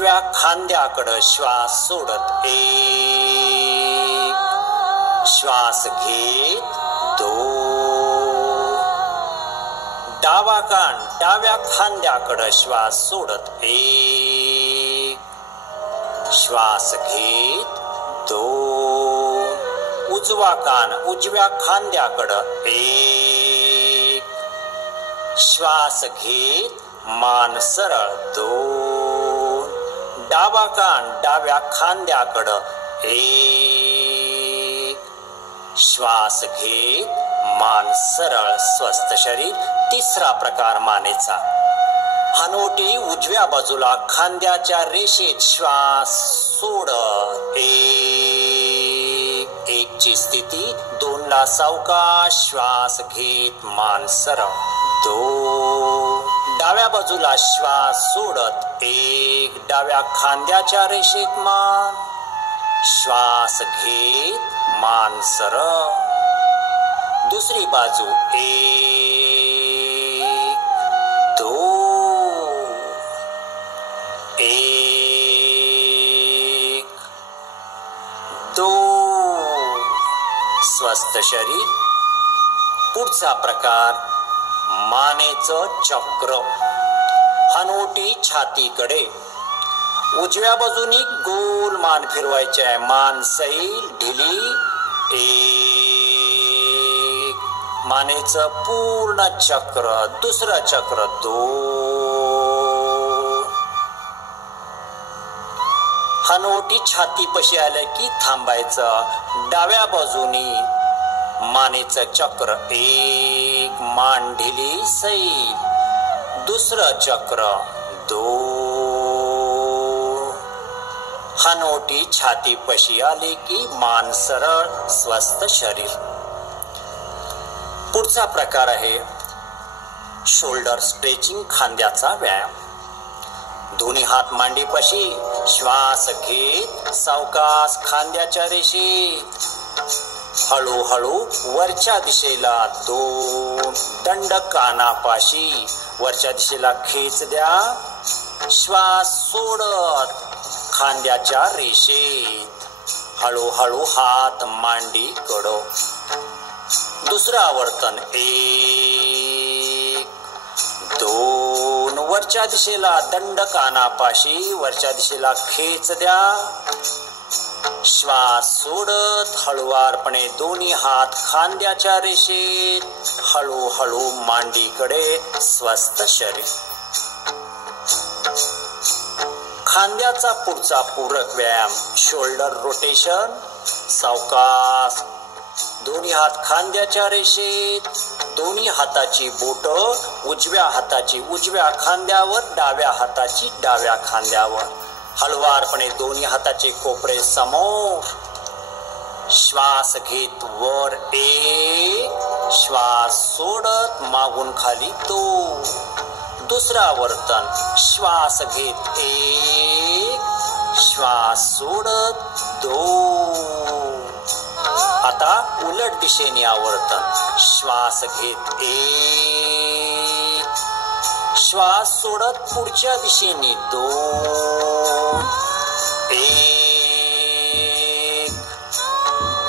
उजव्या खांद्याकडे श्वास सोडत एक, श्वास घेत दोन, डावा कान डाव्या खांद्याकडे श्वास सोडत एक, श्वास घेत दोन, उजवा कान उजव्या खांद्याकडे एक, श्वास घेत मान सरळ दोन, डावा कान डाव्या खांद्याकडे एक, श्वास घेत मान सरळ स्वस्थ शरीर. तिसरा प्रकार मानेचा. हनोटी उजव्या बाजूला खांद्याच्या रेषेत श्वास सोडत एक, एकची स्थिती. दोनला सावकाश श्वास घेत मान सरळ दोन, डाव्या बाजूला श्वास सोडत एक, डाव्या खांद्याच्या रेषेत मान, श्वास घेत मान सरळ. दुसरी बाजू एक दोन, एक दोन, स्वस्थ शरीर. पुढचा प्रकार मानेचं चक्र. हनोटी छातीकडे, उजव्या बाजूनी गोल मान फिरवायची आहे. मान सैल ढिली एक, मानेचं पूर्ण चक्र. दुसरं चक्र दोन. हनोटी छातीपाशी आलं की थांबायचं. डाव्या बाजूनी मानेचं चक्र एक, मान ढिली सैल. दुसरं चक्र दोन. हनोटी छातीपाशी आले की मान सरळ स्वस्थ शरीर. पुढचा प्रकार आहे शोल्डर स्ट्रेचिंग, खांद्याचा व्यायाम. दोन्ही हात मांडीपाशी, श्वास घेत सावकाश खांद्याच्या रेषेत, हळूहळू वरच्या दिशेला दोन, दंड कानापाशी वरच्या दिशेला खेच द्या. श्वास सोडत खांद्याच्या रेषेत, हळूहळू हात मांडी कडो. दुसरं आवर्तन एक दोन, वरच्या दिशेला दंड कानापाशी वरच्या दिशेला खेच द्या. श्वास सोडत हळुवारपणे दोन्ही हात खांद्याच्या रेषेत, हळूहळू मांडीकडे स्वस्थ शरीर. खांद्याचा पुढचा पूरक व्यायाम शोल्डर रोटेशन. सावकाश दोन्ही हात खांद्याच्या रेषेत, दोन्ही हाताची बोट उजव्या हाताची उजव्या खांद्यावर, डाव्या हाताची डाव्या खांद्यावर. हळुवारपणे दोन्ही हाताचे कोपरे समोर. श्वास घेत वर एक, श्वास सोडत मागून खाली दोन. दुसरा आवर्तन श्वास घेत एक, श्वास सोडत दोन. आता उलट दिशेने आवर्तन. श्वास घेत एक, श्वास सोडत पुढच्या दिशेने दोन, एक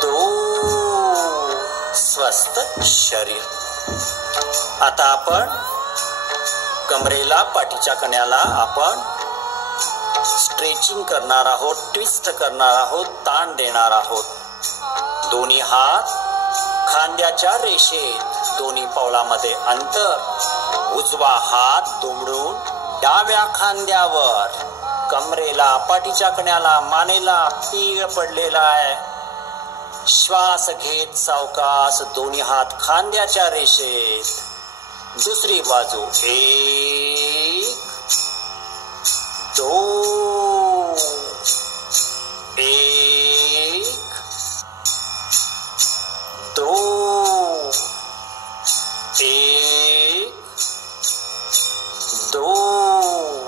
दोन, स्वस्थ शरीर. आता आपण कमरेला, पाठीच्या कण्याला आपण स्ट्रेचिंग करणार आहोत, ट्विस्ट करणार आहोत, ताण देणार आहोत. दोन्ही हात खांद्याच्या रेषेत, दोन्ही पावलामध्ये अंतर. उजवा हात दुमडून डाव्या खांद्यावर, कमरेला, पाठीच्या कण्याला, मानेला पीळ पडलेला आहे. श्वास घेत सावकाश दोन्ही हात खांद्याच्या रेषेत. दुसरी बाजू एक दोन, एक दोन, एक दोन.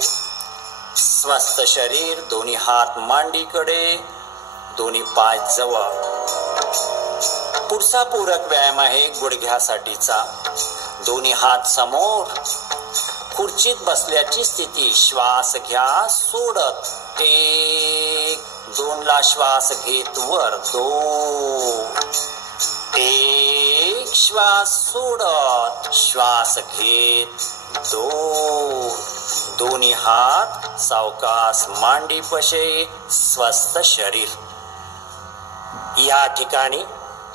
स्वस्थ शरीर. दोन्ही हात मांडीकडे, दोन्ही पाय जवळ. पुढचा पूरक व्यायाम आहे गुडघ्यासाठीचा. दोन्ही हात समोर, खुर्चीत बसल्याची स्थिती. श्वास घ्या सोडत. 1 2 ला श्वास घेत वर. 2 1 श्वास सोडत. श्वास घेत. 2 दोन्ही हात सावकाश मांडी पशे. स्वस्थ शरीर. या ठिकाणी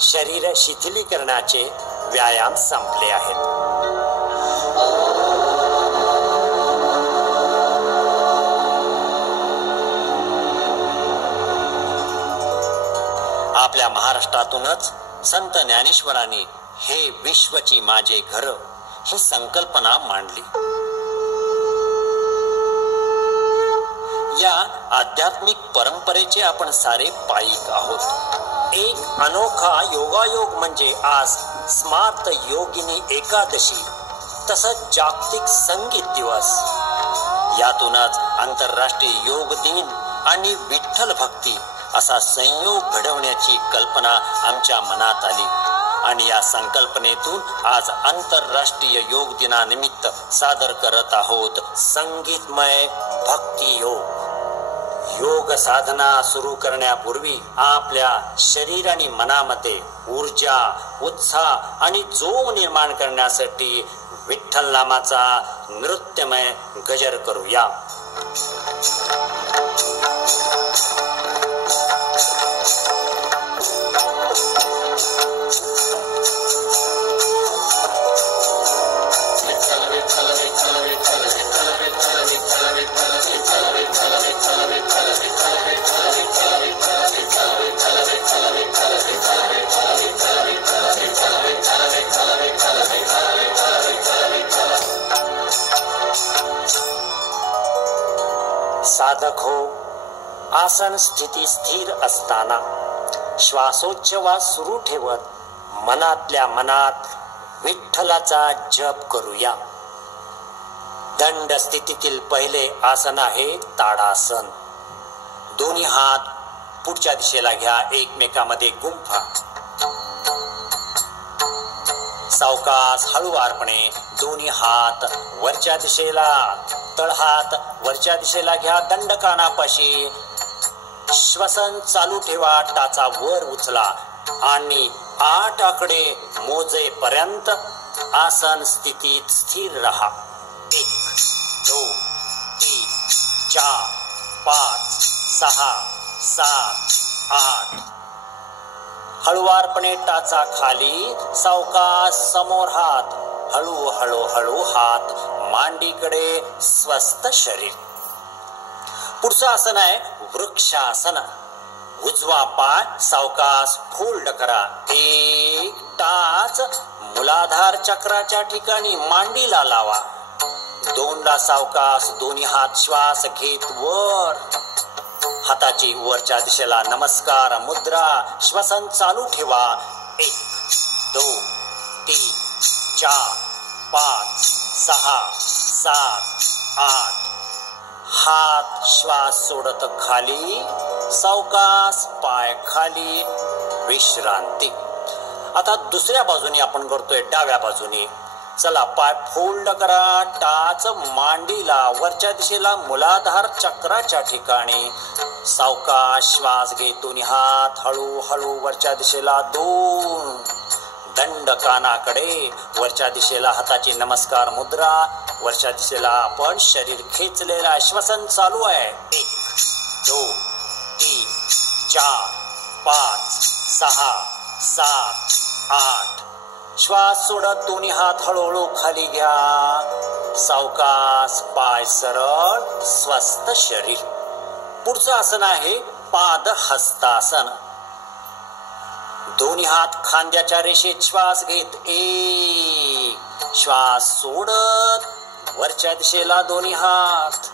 शरीर शिथिलीकरणाचे व्यायाम संपले आहेत. आपल्या महाराष्ट्रातूनच संत ज्ञानेश्वरांनी हे विश्वची माझे घर ही संकल्पना मांडली. या आध्यात्मिक परंपरेचे आपण सारे पायिक आहोत. एक अनोखा योगायोग म्हणजे आज स्मार्त योगिनी एकादशी, तसंच जागतिक संगीत दिवस. यातूनच आंतरराष्ट्रीय योग दिन आणि विठ्ठल भक्ती असा संयोग घडवण्याची कल्पना आमच्या मनात आली आणि या संकल्पनेतून आज आंतरराष्ट्रीय योग दिनानिमित्त सादर करत आहोत संगीतमय भक्ती योग. योग साधना सुरू करण्यापूर्वी आपल्या शरीर आणि मनामध्ये ऊर्जा, उत्साह आणि जोम निर्माण करण्यासाठी विठ्ठल नामाचा नृत्यमय गजर करूया. साधक हो, आसन स्थिती स्थिर असताना श्वासोच्छवास सुरू ठेवत मनातल्या मनात विठ्ठलाचा जप करूया. दंड स्थितीतील पहिले आसन आहे ताडासन. दोन्ही हात पुढच्या दिशेला घ्या, एकमेकांमध्ये गुंफा. सावकाश हळूवारपणे दोन्ही हात वरच्या दिशेला, तळहात वरच्या दिशेला घ्या, दंड कानापाशी. श्वसन चालू ठेवा, टाचा वर उचला आणि 8 आकडे मोजेपर्यंत आसन स्थितीत स्थिर रहा. 1 2 3 4 5 6 7 8. हळुवारपणे टाचा खाली, सावकाश समोर हात, हळू हळू हळू हात मांडीकडे, स्वस्थ शरीर. पुढचं आसन आहे वृक्षासन. उजवा पाय सावकाश फोल्ड करा. 1 टाच मूलाधार चक्राच्या ठिकाणी मांडीला लावा. 2 ला सावकाश दोन्ही हात श्वास घेत वर. हाताची वरच्या दिशेला नमस्कार मुद्रा. श्वसन चालू ठेवा. 1 2 3 4 5 6 7 8. हात श्वास सोडत खाली, सावकाश पाय खाली, विश्रांती. आता दुसऱ्या बाजूने आपण करतोय, डाव्या बाजूने. चला, पाय फोल्ड करा, टाच मांडीला, वरच्या दिशेला मूलाधार चक्राच्या ठिकाणी. सावकाश श्वास घे, दोन्ही हात हळू हळू वरच्या दिशेला. 2 दंड कानाकडे, वरच्या दिशेला हाताची नमस्कार मुद्रा. वरच्या दिशेला आपण शरीर खेचलेला, श्वसन चालू आहे. 1 2 3 4 5 6 7 8. श्वास सोडत दोन्ही हात हळूहळू खाली घ्या. सावकाश पाय सरळ, स्वस्थ शरीर. पुढचं आसन आहे पादहस्तासन. दोन्ही हात खांद्याच्या रेषेत श्वास घेत 1. श्वास सोडत वरच्या दिशेला दोन्ही हात.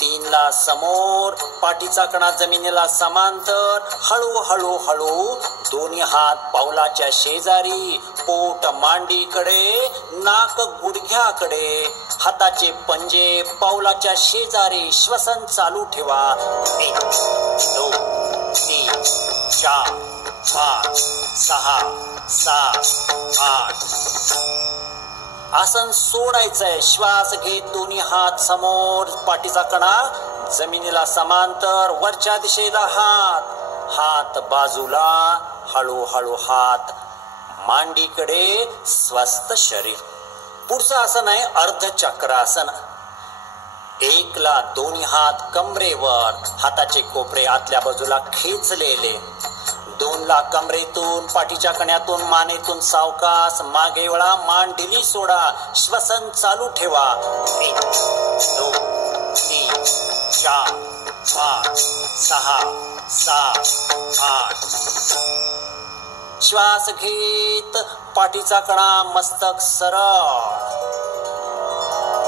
3 ला समोर, पाठीचा कणा जमिनीला समांतर. हळू हळू हळू दोन्ही हात पावलाच्या शेजारी, पोट मांडीकडे, नाक गुडघ्याकडे. हाताचे पंजे पावलाच्या शेजारी. श्वसन चालू ठेवा. 1 2 3 4 5 6 7 8. आसन सोडायचंय. श्वास घेत दोन्ही हात समोर, पाठीचा कणा जमिनीला समांतर, वरच्या दिशेला हात, हात बाजूला, हळूहळू हात मांडीकडे, स्वस्थ शरीर. पुढचं आसन आहे अर्धचक्रासन. 1 ला दोन्ही हात कमरेवर, हाताचे कोपरे आतल्या बाजूला खेचलेले. 2 ला कमरेतून, पाठीच्या कण्यातून, मानेतून सावकाश मागे वळा, मान ढिली सोडा. श्वसन चालू ठेवा. 1 2 3 4 5 6 7 8. श्वास घेत पाठीचा कणा, मस्तक सरळ.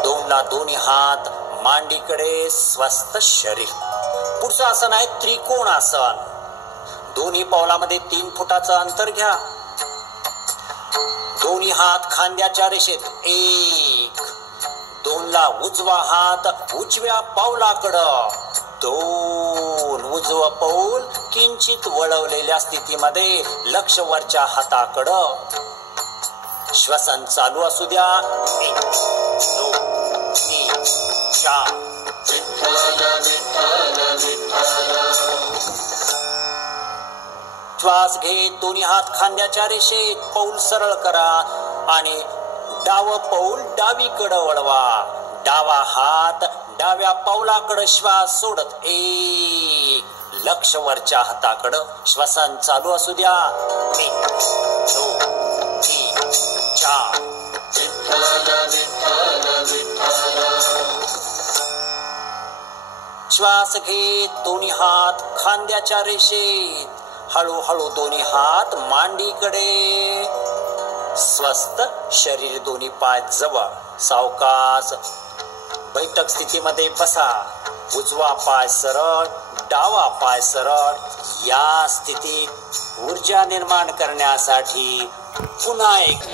2 ला दोन्ही हात मांडीकडे, स्वस्थ शरीर. पुढचं आसन आहे त्रिकोण आसन. दोन्ही पावलामध्ये 3 फुटाचं अंतर घ्या. दोन्ही हात खांद्याच्या रेषेत. 1 2 ला उजवा हात उजव्या पावलाकडं. 2 उजवं पाऊल किंचित वळवलेल्या स्थितीमध्ये, लक्ष वरच्या हाताकडं. श्वसन चालू असू द्या. 1 2 3 4. श्वास घेत दोन्ही हात खांद्याच्या रेषेत, पाऊल सरळ करा आणि डावं पाऊल डावीकडं वळवा. डावा हात डाव्या पावलाकडं, श्वास सोडत. 1 लक्ष वरच्या हाताकडं. श्वसन चालू असू द्या. 1 2 3 4. श्वास घेत दोन्ही हात खांद्याच्या रेषेत, हळूहळू दोन्ही हात मांडीकडे, स्वस्थ शरीर. दोन्ही पाय जवळ, सावकाश बैठक स्थितीमध्ये बसा. उजवा पाय सरळ, डावा पाय सरळ. या स्थितीत ऊर्जा निर्माण करण्यासाठी पुन्हा एक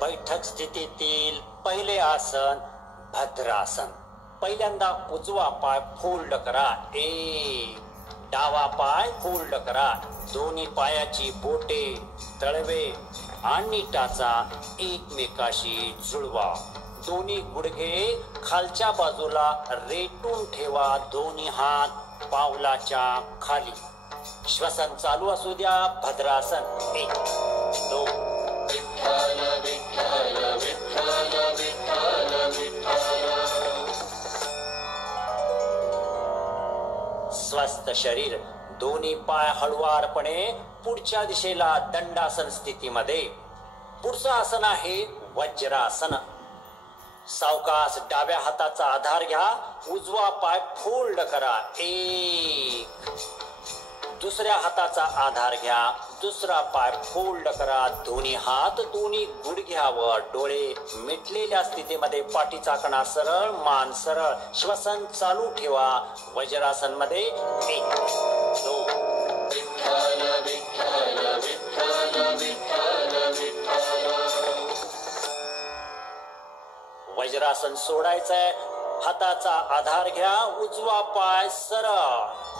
बैठक स्थितीतील पहिले आसन भद्रासन. पहिल्यांदा उजवा पाय फोल्ड करा. 1 डावा पाय फोल्ड करा. दोन्ही पायाची बोटे, तळवे आणि टाचा एकमेकाशी जुळवा. दोन्ही गुडघे खालच्या बाजूला रेटून ठेवा. दोन्ही हात पावलाच्या खाली. श्वसन चालू असू द्या. भद्रासन. 1 2. स्वस्थ शरीर. दोन्ही पाय हळुवारपणे पुढच्या दिशेला, दंडासन स्थितीमध्ये. पुढचं आसन आहे वज्रासन. सावकाश डाव्या हाताचा आधार घ्या. उजवा पाय फोल्ड करा. 1 दुसऱ्या हाताचा आधार घ्या. दुसरा पाय फोल्ड करा. दोन्ही हात दोन्ही गुडघ्यावर, डोळे मिटलेल्या स्थितीमध्ये, पाठीचा कणा सरळ, मान सरळ. श्वसन चालू ठेवा. वज्रासन मध्ये 1 2. वज्रासन सोडायचंय. हाताचा आधार घ्या. उजवा पाय सरळ.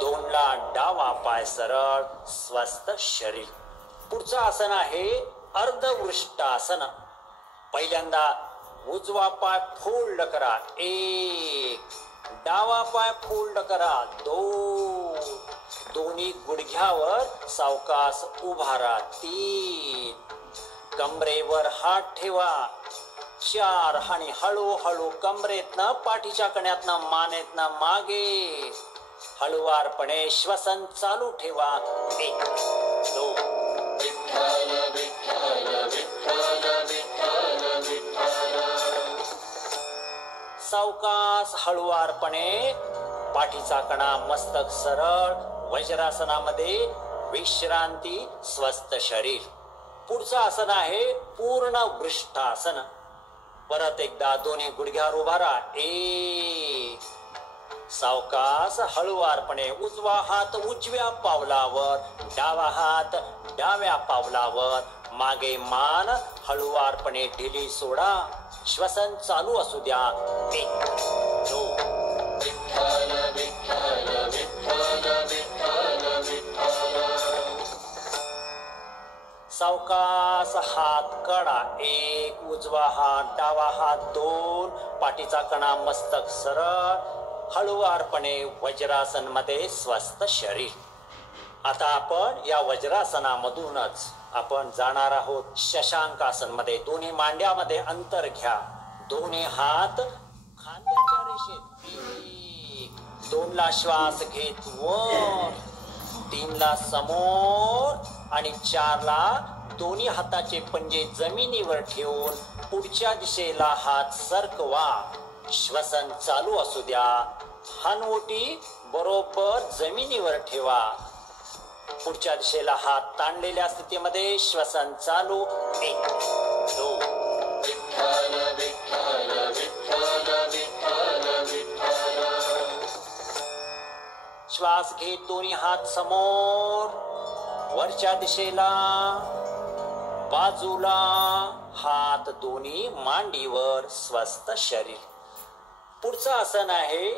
2 ला डावा पाय सरळ. स्वस्थ शरीर. पुढचं आसन आहे अर्धवृष्टासन. पहिल्यांदा उजवा पाय फोल्ड करा. 1 डावा पाय फोल्ड करा. 2 दोन्ही गुडघ्यावर सावकाश उभा राहा. 3 कमरेवर हात ठेवा. 4 आणि हळूहळू कमरेतनं, पाठीच्या कण्यातनं, मानेतनं मागे, हळुवारपणे श्वसन चालू ठेवा. 1 2. सावकाश हळुवारपणे पाठीचा कणा, मस्तक सरळ. वज्रासनामध्ये विश्रांती, स्वस्थ शरीर. पुढचं आसन आहे पूर्ण वृष्टासन. परत एकदा दोन्ही गुडघ्यावर उभा राहा. 1 सावकाश हळुवारपणे उजवा हात उजव्या पावलावर, डावा हात डाव्या पावलावर. मागे मान हळुवारपणे ढिली सोडा. श्वसन चालू असू द्या. 1 2. विठ्ठल विठ्ठल विठ्ठल विठ्ठल विठ्ठल. सावकाश हात काढा. 1 उजवा हात, डावा हात 2. पाठीचा कणा, मस्तक सरळ. हळुवारपणे वज्रासन मध्ये स्वस्थ शरीर. आता आपण या वज्रासनामधूनच आपण जाणार आहोत शशांकासन मध्ये. दोन्ही मांड्यामध्ये अंतर घ्या. दोन्ही हात खांद्याच्या रेषेत. 1 2 ला श्वास घेत वर, 3 ला समोर आणि 4 ला दोन्ही हाताचे पंजे जमिनीवर ठेवून पुढच्या दिशेला हात सरकवा. श्वसन चालू असू द्या. हनुवटी बरोबर जमिनीवर ठेवा. पुढच्या दिशेला हात ताणलेल्या स्थितीमध्ये श्वसन चालू. 1 2. विठ्ठल विठ्ठल विठ्ठल विठ्ठल विठ्ठल. श्वास घेत दोन्ही हात समोर, वरच्या दिशेला, बाजूला, हात दोन्ही मांडीवर, स्वस्थ शरीर. पुढचं आसन आहे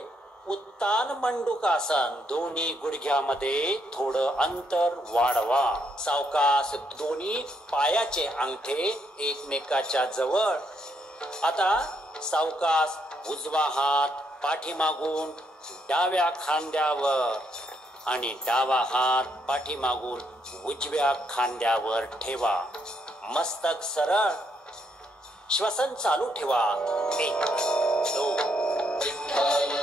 उत्तान मंडूकासन. दोन्ही गुडघ्यामध्ये थोडं अंतर वाढवा. सावकाश दोन्ही पायाचे अंगठे एकमेकाच्या जवळ. आता सावकाश उजवा हात पाठीमागून डाव्या खांद्यावर आणि डावा हात पाठीमागून उजव्या खांद्यावर ठेवा. मस्तक सरळ. श्वसन चालू ठेवा. 1 2. विठ्ठल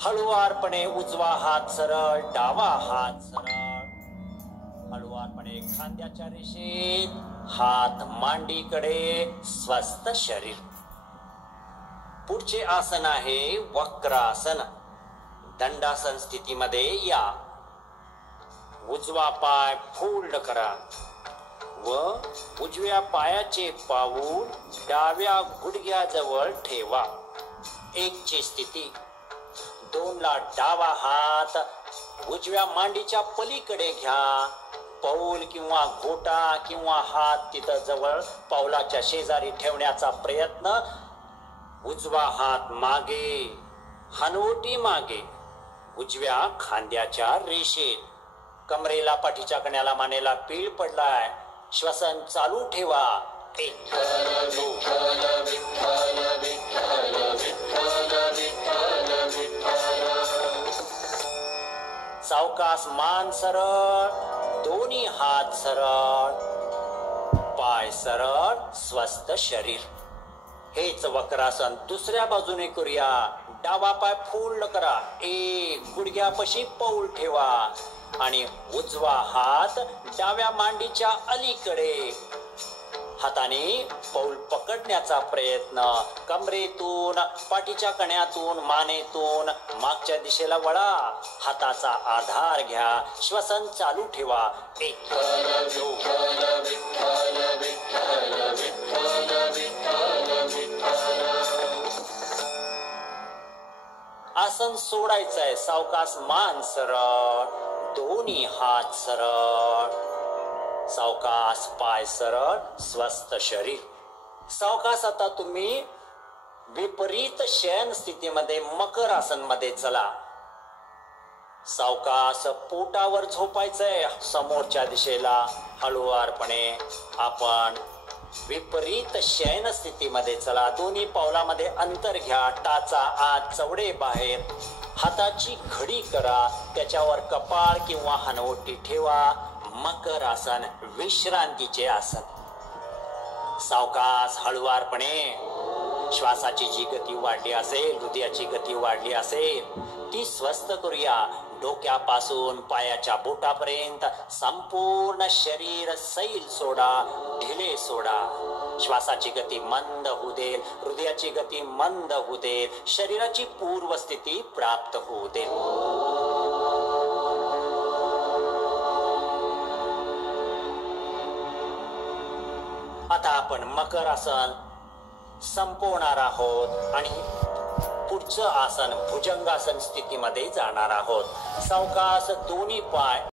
हळुवारपणे उजवा हात सरळ, डावा हात सरळ. हळुवारपणे खांद्याच्या रेषेत, हात मांडीकडे, स्वस्थ शरीर. पुढचे आसन आहे वक्रासन. दंडासन स्थितीमध्ये या. उजवा पाय फोल्ड करा व उजव्या पायाचे पाऊल डाव्या गुडघ्याजवळ ठेवा. 1 ची स्थिती. 2 ला डावा हात उजव्या मांडीच्या पलीकडे घ्या. पाऊल किंवा घोटा किंवा हात तिथं जवळ पाऊलाच्या शेजारी ठेवण्याचा प्रयत्न. उजवा हात मागे, हनुवटी मागे, उजव्या खांद्याच्या रेषेत. कमरेला, पाठीच्या कण्याला, मानेला पीळ पडलाय. श्वसन चालू ठेवा. 1 2. विठ्ठल विठ्ठल विठ्ठल विठ्ठल विठ्ठल. सावकाश मान सरळ, दोन्ही हात सरळ, पाय सरळ, स्वस्थ शरीर. हेच वक्रासन दुसऱ्या बाजूने करूया. डावा पाय फोल्ड करा. 1 गुडघ्यापाशी पाऊल ठेवा आणि उजवा हात डाव्या मांडीच्या अलीकडे. हाताने पाऊल पकडण्याचा प्रयत्न. कमरेतून, पाठीच्या कण्यातून, मानेतून मागच्या दिशेला वळा. हाताचा आधार घ्या. श्वसन चालू ठेवा. 1 2. विठ्ठल विठ्ठल विठ्ठल विठ्ठल विठ्ठल. आसन सोडायचंय. सावकाश मान सरळ, दोन्ही हात सरळ. सावकाश पाय सरळ, स्वस्थ शरीर. सावकाश आता तुम्ही विपरीत शयन स्थितीमध्ये मकर आसन मध्ये चला. सावकाश पोटावर झोपायचंय. समोरच्या दिशेला हळुवारपणे आपण विपरीत शयन स्थितीमध्ये चला. दोन्ही पावलामध्ये अंतर घ्या. टाचा आत, चवडे बाहेर. हाताची घडी करा. त्याच्यावर कपाळ किंवा हनुवटी ठेवा. मकर आसन, विश्रांतीचे आसन. सावकाश हळुवारपणे श्वासाची जी गती वाढली असेल, हृदयाची गती वाढली असेल, ती स्वस्थ करूया. डोक्यापासून पायाच्या बोटापर्यंत संपूर्ण शरीर सैल सोडा, ढिले सोडा. श्वासाची गती मंद होऊ दे, हृदयाची गती मंद होऊ दे, शरीराची पूर्वस्थिती प्राप्त होऊ दे. आता आपण मकर आसन संपवणार आहोत आणि पुढचं आसन भुजंगासन स्थितीमध्ये जाणार आहोत. सावकाश दोन्ही पाय